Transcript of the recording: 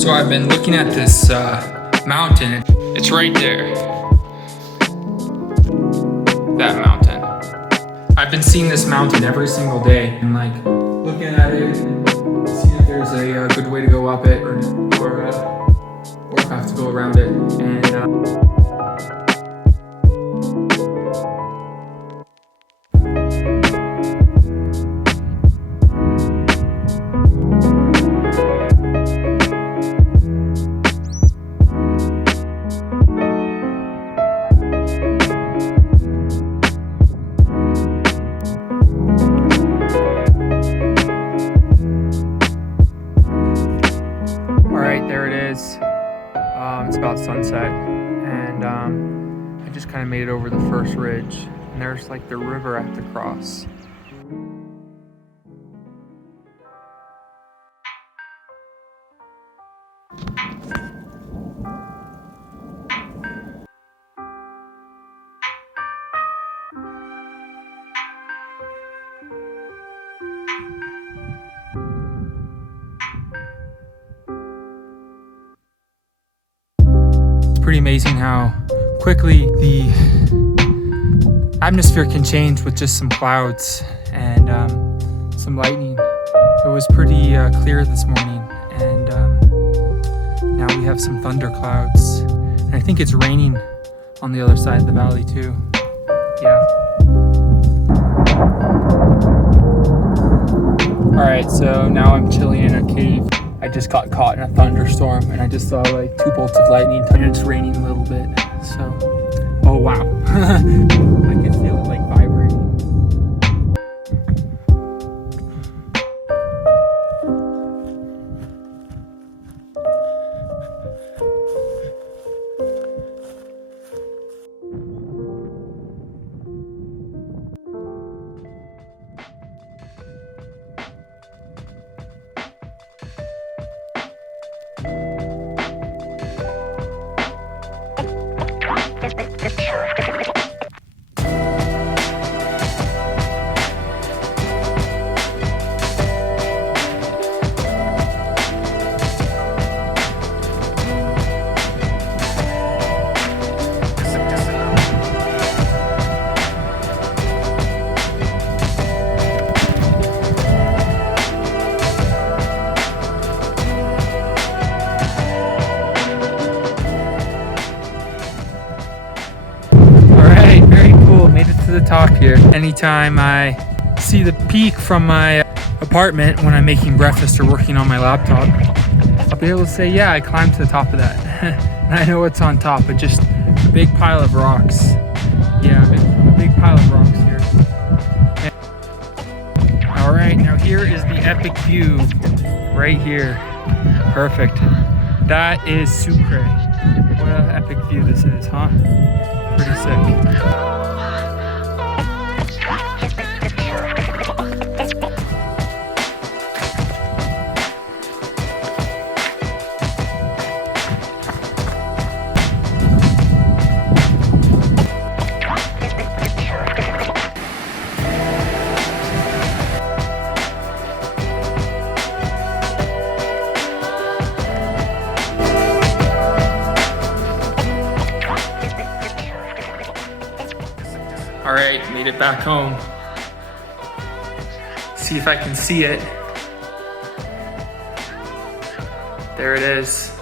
So I've been looking at this mountain. It's right there. That mountain. I've been seeing this mountain every single day and like looking at it and seeing if there's a good way to go up it or if I have to go around it. And there it is. It's about sunset, and I just kind of made it over the first ridge, and there's like the river I have to cross. Pretty amazing how quickly the atmosphere can change with just some clouds and some lightning. It was pretty clear this morning, and now we have some thunder clouds, and I think it's raining on the other side of the valley too. Yeah. Alright, so now I'm chilling in a cave. I just got caught in a thunderstorm, and I just saw like 2 bolts of lightning, and it's raining a little bit. So, oh wow. I can feel it like vibrating. To the top here. Anytime I see the peak from my apartment when I'm making breakfast or working on my laptop, I'll be able to say, yeah, I climbed to the top of that. And I know what's on top, but just a big pile of rocks. Yeah, a big pile of rocks here. All right, now here is the epic view right here. Perfect. That is Sucre. What an epic view this is, huh? Pretty sick. All right, made it back home. See if I can see it. There it is.